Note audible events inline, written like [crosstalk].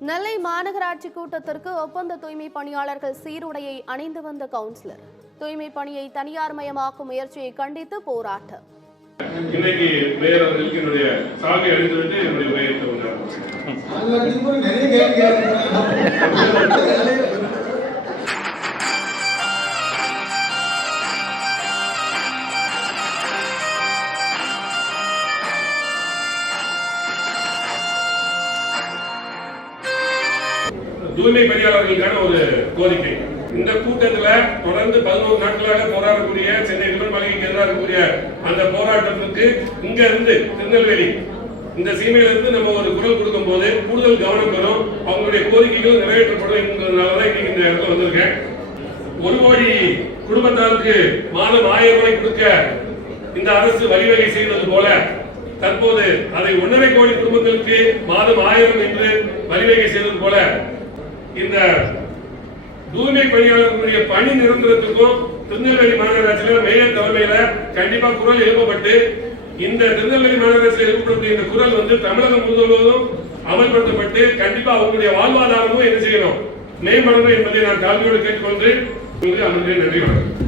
நெல்லை மாநகராட்சி கூட்டத்திற்கு ஒப்பந்த தூய்மை பணியாளர்கள் சீருடையை அணிந்து வந்த கவுன்சிலர். தூய்மை பணியை தனியார் மயமாக்கும் முயற்சியை கண்டித்து போராட்டம் இன்னைக்கு மேயர் அவர்களுக்கு என்னுடைய சால்வை அணிந்துவிட்டு என்னுடைய துவங்குகிறேன். [laughs] தூய்மை பணியாளர்களுக்கான ஒரு கோரிக்கை. இந்த கூட்டத்துல தொடர்ந்து பதினோரு நாட்களாக போராடக்கூடிய சென்னை விமன் எதிராக இருக்கக்கூடிய அந்த போராட்டத்திற்கு இங்க இருந்து திருநெல்வேலி இந்த சீமையிலிருந்து நம்ம ஒரு குரல் கொடுக்கும் போது கூடுதல் கவனம் பெறும். அவங்களுடைய கோரிக்கைகள் நிறைவேற்றப்படும் என்கிறதுனாலதான் இன்னைக்கு இந்த இடத்துல வந்திருக்கேன். ஒரு கோடி குடும்பத்தாருக்கு மாதம் ஆயிரம் ரூபாய் கொடுக்க இந்த அரசு வழிவகை செய்தது போல தற்போது அதை ஒன்றரை கோடி குடும்பங்களுக்கு மாதம் ஆயிரம் என்று வழிவகை செய்தது போல இந்த தூய்மை பணியாளர்களுடைய பணி நிரந்தரத்துக்கும் திருநெல்வேலி மாநகராட்சியில மேயர் தலைமையில கண்டிப்பா குரல் எழுப்பப்பட்டு இந்த திருநெல்வேலி மாநகராட்சியில் எழுப்பப்பட்ட இந்த குரல் வந்து தமிழகம் முழுவதும் அமல்படுத்தப்பட்டு கண்டிப்பா அவங்களுடைய வாழ்வாதாரமும் என்ன செய்யணும் மேம்படணும் என்பதை நான் கல்வியோடு கேட்டுக்கொண்டு உங்களுக்கு நன்றி வணக்கம்.